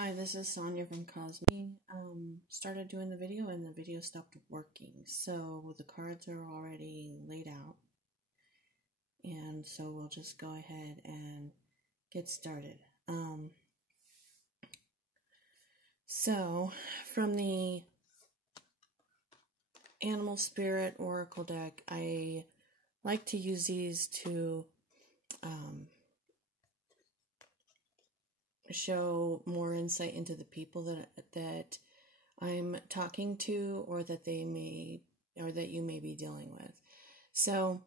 Hi, this is Sonia from Cosme. Started doing the video and the video stopped working. So the cards are already laid out. And so we'll just go ahead and get started. So from the Animal Spirit Oracle deck, I like to use these to show more insight into the people that I'm talking to, or that you may be dealing with. So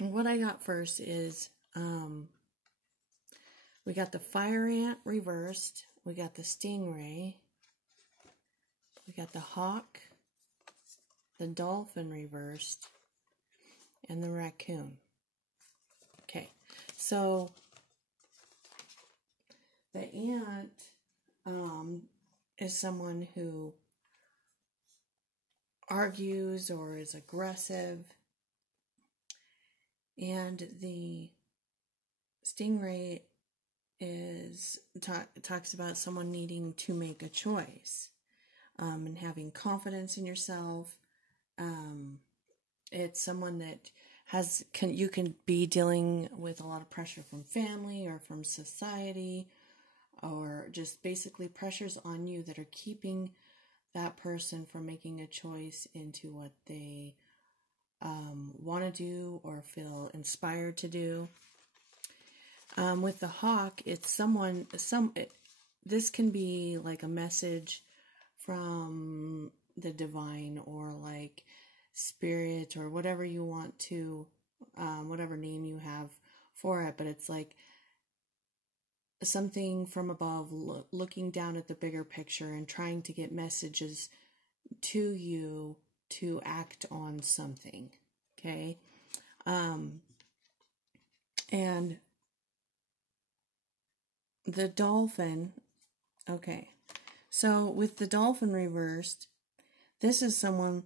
what I got first is we got the fire ant reversed, we got the stingray, we got the hawk, the dolphin reversed, and the raccoon. Okay, so the ant is someone who argues or is aggressive, and the stingray talks about someone needing to make a choice and having confidence in yourself. It's someone that you can be dealing with a lot of pressure from family or from society, or just basically pressures on you that are keeping that person from making a choice into what they want to do or feel inspired to do. With the hawk, it's this can be like a message from the divine, or like spirit, or whatever you want to, whatever name you have for it, but it's like something from above looking down at the bigger picture and trying to get messages to you to act on something. Okay. And the dolphin, okay, so with the dolphin reversed, this is someone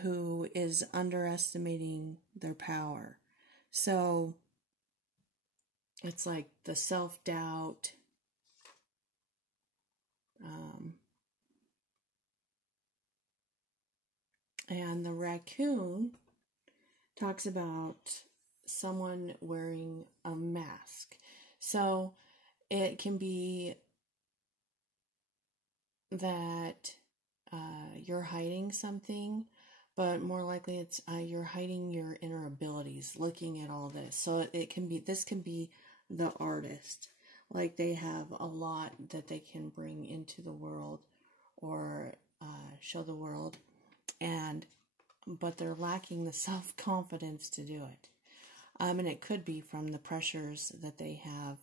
who is underestimating their power. So it's like the self-doubt, and the raccoon talks about someone wearing a mask. So it can be that you're hiding something, but more likely it's you're hiding your inner abilities, looking at all this. So this can be the artist. Like they have a lot that they can bring into the world or show the world, but they're lacking the self-confidence to do it. And it could be from the pressures that they have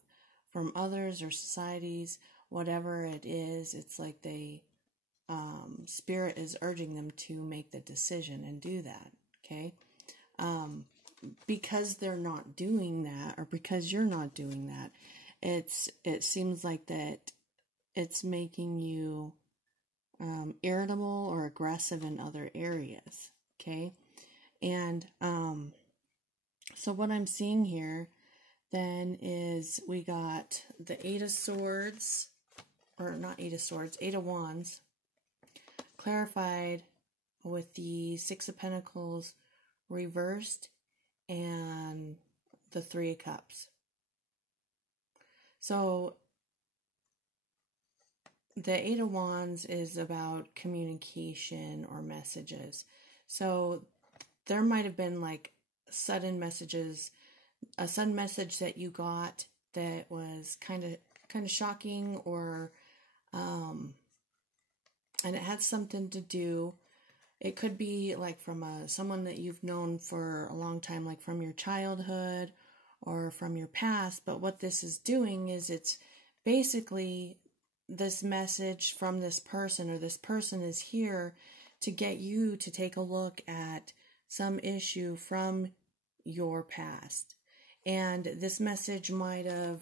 from others or societies, whatever it is. It's like spirit is urging them to make the decision and do that. Okay. Because they're not doing that, or because you're not doing that, it seems like that it's making you irritable or aggressive in other areas. Okay. And so what I'm seeing here then is we got the Eight of Swords, or not Eight of Swords, Eight of Wands, clarified with the Six of Pentacles reversed and the Three of Cups. So the Eight of Wands is about communication or messages. So there might have been like sudden messages, a sudden message that you got that was kind of shocking, or and it had something to do. It could be like from someone that you've known for a long time, like from your childhood or from your past. But what this is doing is it's basically this message from this person, or this person is here to get you to take a look at some issue from your past. And this message might have,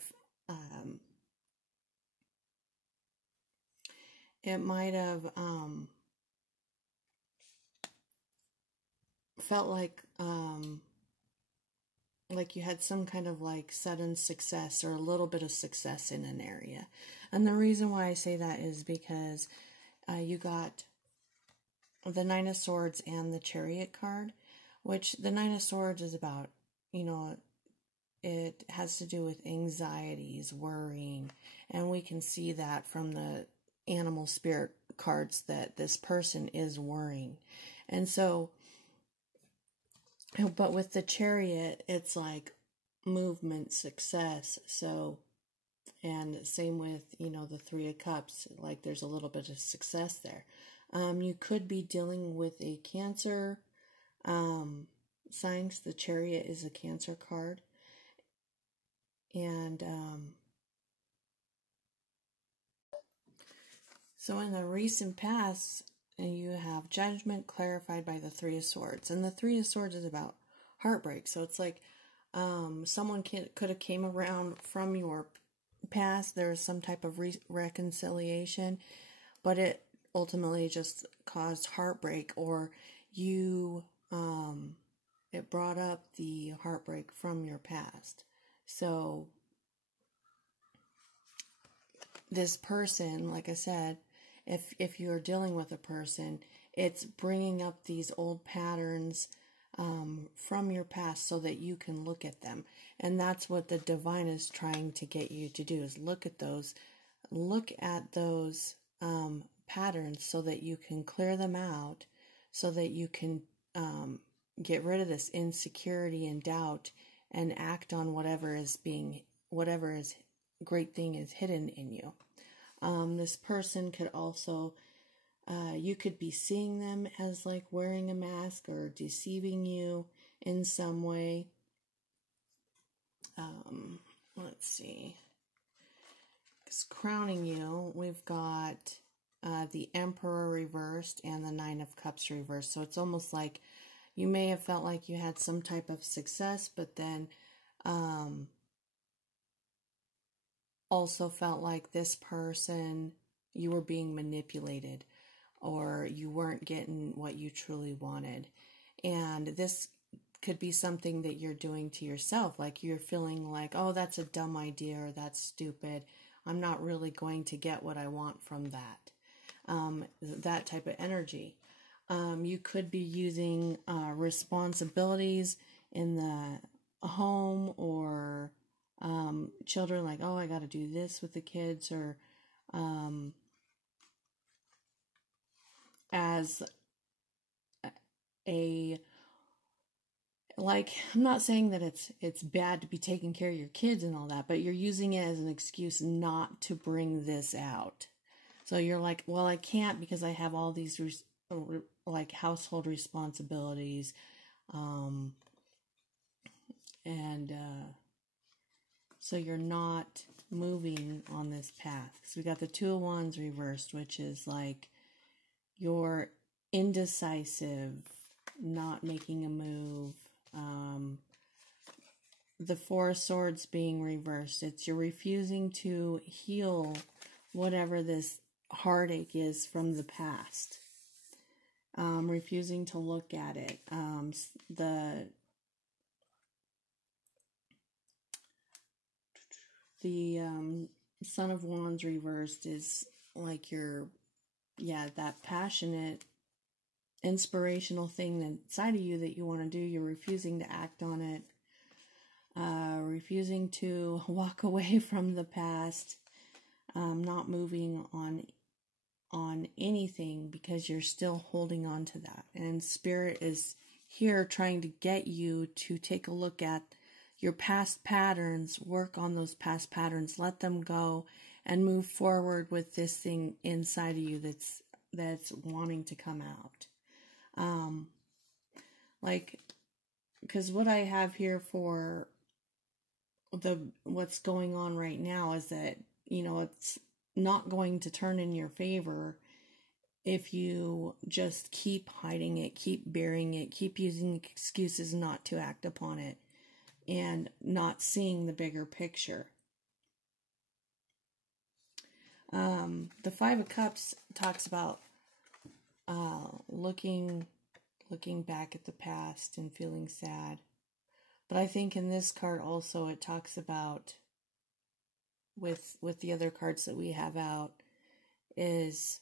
felt like like you had some kind of like sudden success or a little bit of success in an area. And the reason why I say that is because you got the Nine of Swords and the Chariot card, which the Nine of Swords is about, you know, it has to do with anxieties, worrying, and we can see that from the animal spirit cards that this person is worrying. And so, but with the Chariot, it's like movement, success. So, and same with, you know, the Three of Cups, like there's a little bit of success there. You could be dealing with a Cancer signs. The Chariot is a Cancer card. And so in the recent past, you have Judgment clarified by the Three of Swords. And the Three of Swords is about heartbreak. So it's like someone could have came around from your past. There's some type of reconciliation, but it ultimately just caused heartbreak, or you it brought up the heartbreak from your past. So this person, like I said, if you're dealing with a person, it's bringing up these old patterns from your past so that you can look at them. And that's what the divine is trying to get you to do, is look at those patterns so that you can clear them out, so that you can get rid of this insecurity and doubt and act on whatever is great thing is hidden in you. This person could also, you could be seeing them as like wearing a mask or deceiving you in some way. Let's see. Because crowning you, we've got the Emperor reversed and the Nine of Cups reversed. So it's almost like you may have felt like you had some type of success, but then also felt like this person, you were being manipulated, or you weren't getting what you truly wanted. And this could be something that you're doing to yourself, like you're feeling like, oh, that's a dumb idea, or that's stupid, I'm not really going to get what I want from that type of energy. You could be using responsibilities in the home, or children, like, oh, I got to do this with the kids, or as a, like, I'm not saying that it's bad to be taking care of your kids and all that, but you're using it as an excuse not to bring this out. So you're like, well, I can't because I have all these like household responsibilities, and so you're not moving on this path. So we got the Two of Wands reversed, which is like you're indecisive, not making a move. The Four of Swords being reversed, it's you're refusing to heal whatever this heartache is from the past. Refusing to look at it. The Son of Wands reversed is like that passionate, inspirational thing inside of you that you want to do. You're refusing to act on it. Refusing to walk away from the past. Not moving on anything because you're still holding on to that. And Spirit is here trying to get you to take a look at your past patterns, work on those past patterns, let them go, and move forward with this thing inside of you that's wanting to come out. Like, because what I have here for what's going on right now is that, you know, it's not going to turn in your favor if you just keep hiding it, keep burying it, keep using excuses not to act upon it, and not seeing the bigger picture. The Five of Cups talks about looking back at the past and feeling sad. But I think in this card also it talks about, with the other cards that we have out, is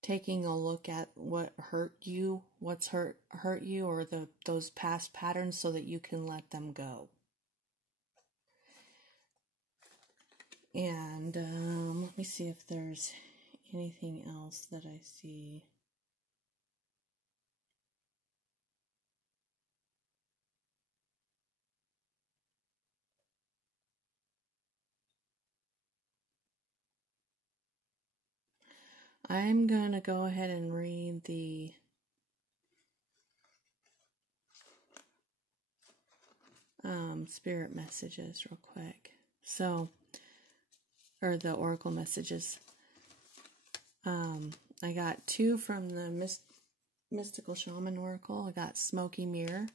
taking a look at what hurt you, what's hurt you, or those past patterns, so that you can let them go. And let me see if there's anything else that I see. I'm going to go ahead and read the spirit messages real quick. So, or the oracle messages. I got 2 from the Mystical Shaman Oracle. I got Smoky Mirror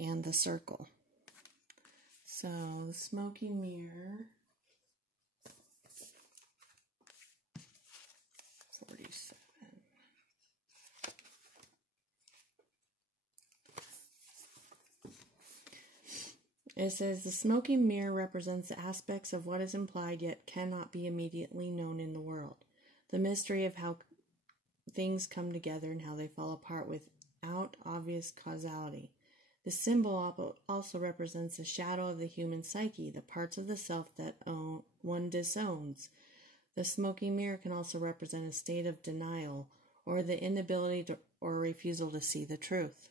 and the Circle. So, the Smoky Mirror, 47. It says, the smoky mirror represents aspects of what is implied yet cannot be immediately known in the world. The mystery of how things come together and how they fall apart without obvious causality. The symbol also represents a shadow of the human psyche, the parts of the self that one disowns. The smoky mirror can also represent a state of denial, or the inability to, or refusal to see the truth.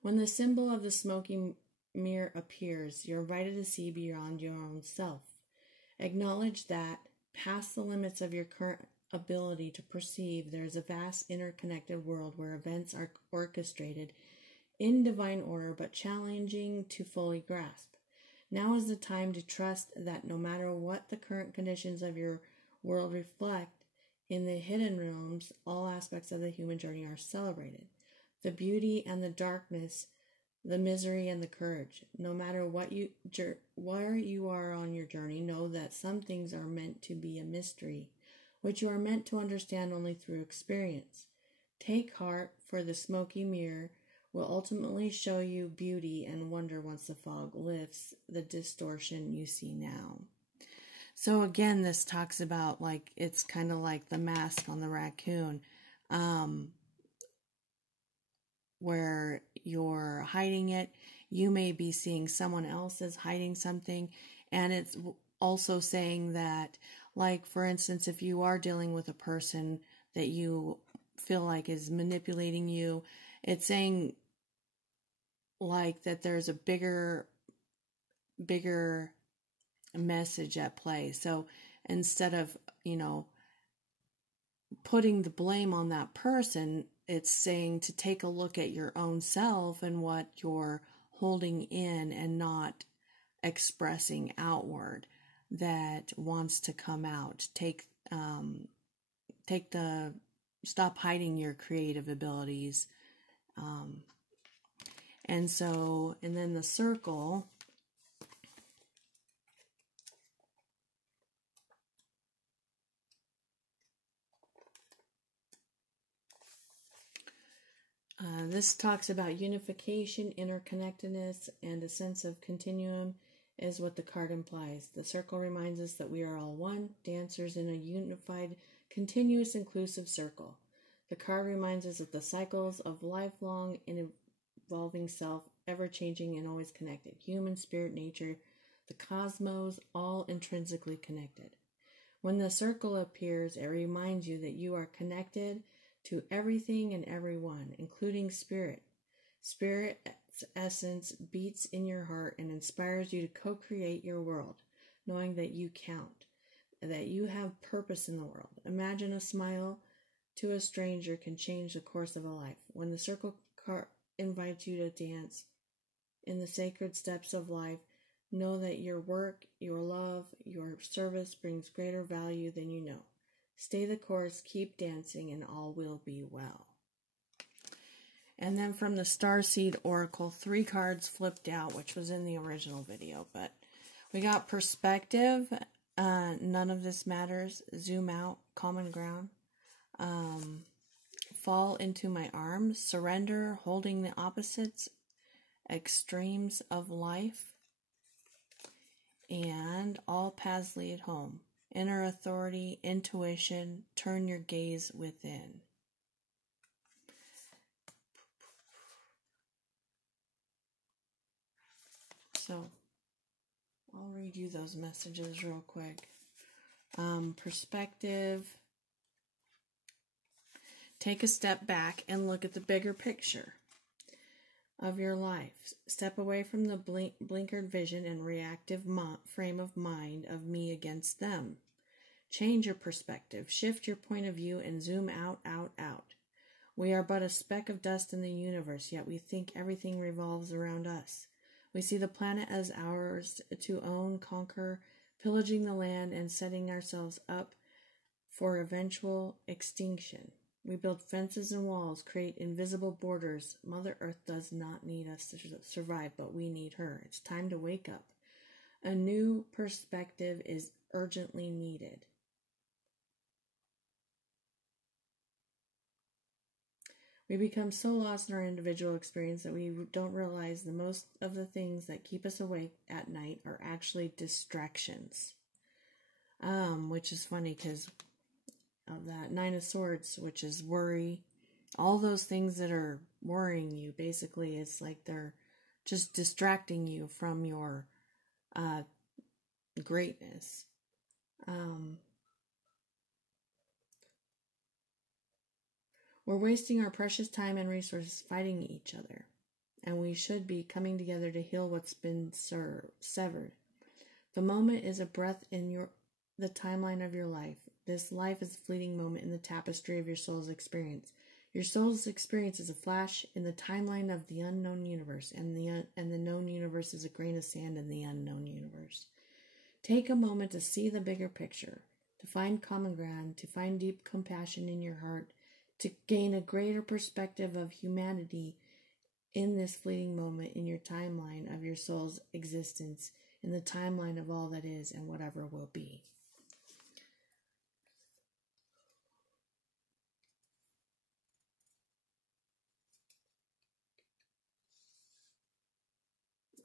When the symbol of the smoky mirror appears, you're invited to see beyond your own self. Acknowledge that, past the limits of your current ability to perceive, there is a vast interconnected world where events are orchestrated in divine order but challenging to fully grasp. Now is the time to trust that no matter what the current conditions of your world reflect, in the hidden realms, all aspects of the human journey are celebrated. The beauty and the darkness, the misery and the courage. No matter where you are on your journey, know that some things are meant to be a mystery, which you are meant to understand only through experience. Take heart, for the smoky mirror will ultimately show you beauty and wonder once the fog lifts the distortion you see now. So again, this talks about, like, it's kind of like the mask on the raccoon, where you're hiding it. You may be seeing someone else is hiding something. And it's also saying that, like, for instance, if you are dealing with a person that you feel like is manipulating you, it's saying, like, that there's a bigger message at play. So instead of, putting the blame on that person, it's saying to take a look at your own self and what you're holding in and not expressing outward that wants to come out. Stop hiding your creative abilities. And then the circle, this talks about unification, interconnectedness, and a sense of continuum is what the card implies. The circle reminds us that we are all one, dancers in a unified, continuous, inclusive circle. The card reminds us of the cycles of lifelong and evolving self, ever-changing and always connected. Human, spirit, nature, the cosmos, all intrinsically connected. When the circle appears, it reminds you that you are connected to everything and everyone, including spirit. Spirit's essence beats in your heart and inspires you to co-create your world, knowing that you count, that you have purpose in the world. Imagine a smile to a stranger can change the course of a life. When the circle invites you to dance in the sacred steps of life, know that your work, your love, your service brings greater value than you know. Stay the course, keep dancing, and all will be well. And then from the Starseed Oracle, 3 cards flipped out, which was in the original video. But we got perspective, none of this matters, zoom out, common ground, fall into my arms, surrender, holding the opposites, extremes of life, and all paths lead home. Inner authority, intuition, turn your gaze within. So, I'll read you those messages real quick. Perspective. Take a step back and look at the bigger picture of your life. Step away from the blinkered vision and reactive frame of mind of me against them. Change your perspective. Shift your point of view and zoom out, out, out. We are but a speck of dust in the universe, yet we think everything revolves around us. We see the planet as ours to own, conquer, pillaging the land and setting ourselves up for eventual extinction. We build fences and walls, create invisible borders. Mother Earth does not need us to survive, but we need her. It's time to wake up. A new perspective is urgently needed. We become so lost in our individual experience that we don't realize that most of the things that keep us awake at night are actually distractions. Which is funny because of that Nine of Swords, which is worry. All those things that are worrying you, basically, it's like they're just distracting you from your greatness. We're wasting our precious time and resources fighting each other, and we should be coming together to heal what's been severed. The moment is a breath in the timeline of your life. This life is a fleeting moment in the tapestry of your soul's experience. Your soul's experience is a flash in the timeline of the unknown universe, and the known universe is a grain of sand in the unknown universe. Take a moment to see the bigger picture, to find common ground, to find deep compassion in your heart, to gain a greater perspective of humanity in this fleeting moment in your timeline of your soul's existence, in the timeline of all that is and whatever will be.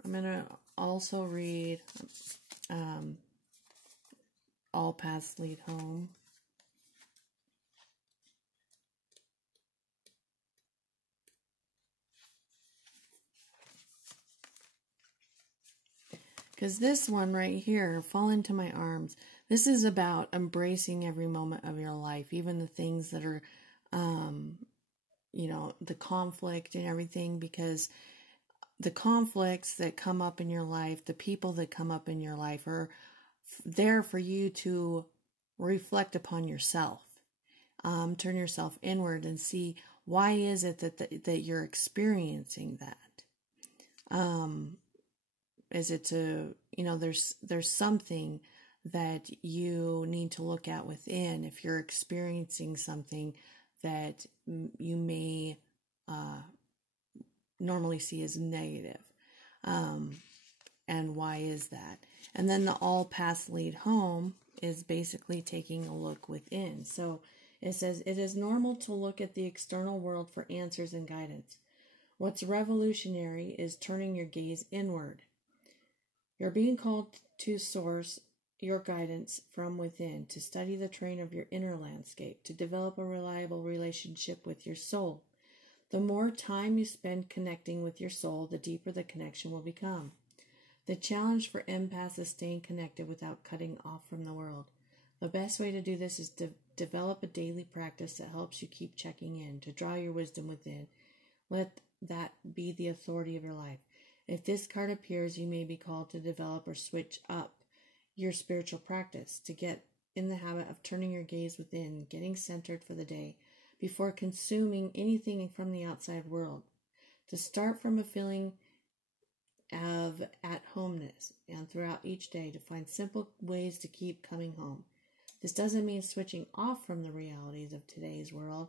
I'm going to also read All Paths Lead Home. Because this one right here, Fall Into My Arms, this is about embracing every moment of your life, even the things that are, the conflict and everything, because the conflicts that come up in your life, the people that come up in your life are there for you to reflect upon yourself. Turn yourself inward and see why is it that you're experiencing that. Is it to, there's something that you need to look at within if you're experiencing something that you may normally see as negative. And why is that? And then the All Paths Lead Home is basically taking a look within. So it says, it is normal to look at the external world for answers and guidance. What's revolutionary is turning your gaze inward. You're being called to source your guidance from within, to study the terrain of your inner landscape, to develop a reliable relationship with your soul. The more time you spend connecting with your soul, the deeper the connection will become. The challenge for empaths is staying connected without cutting off from the world. The best way to do this is to develop a daily practice that helps you keep checking in, to draw your wisdom within. Let that be the authority of your life. If this card appears, you may be called to develop or switch up your spiritual practice, to get in the habit of turning your gaze within, getting centered for the day, before consuming anything from the outside world. To start from a feeling of at-homeness, and throughout each day to find simple ways to keep coming home. This doesn't mean switching off from the realities of today's world,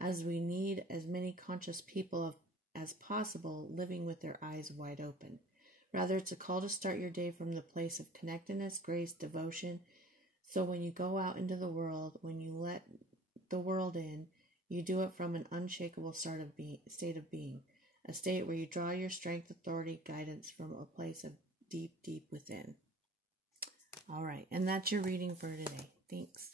as we need as many conscious people as possible living with their eyes wide open. Rather, it's a call to start your day from the place of connectedness, grace, devotion. So when you go out into the world, when you let the world in, You do it from an unshakable state of being, a state where you draw your strength, authority, guidance from a place of deep, deep within. All right, and that's your reading for today. Thanks.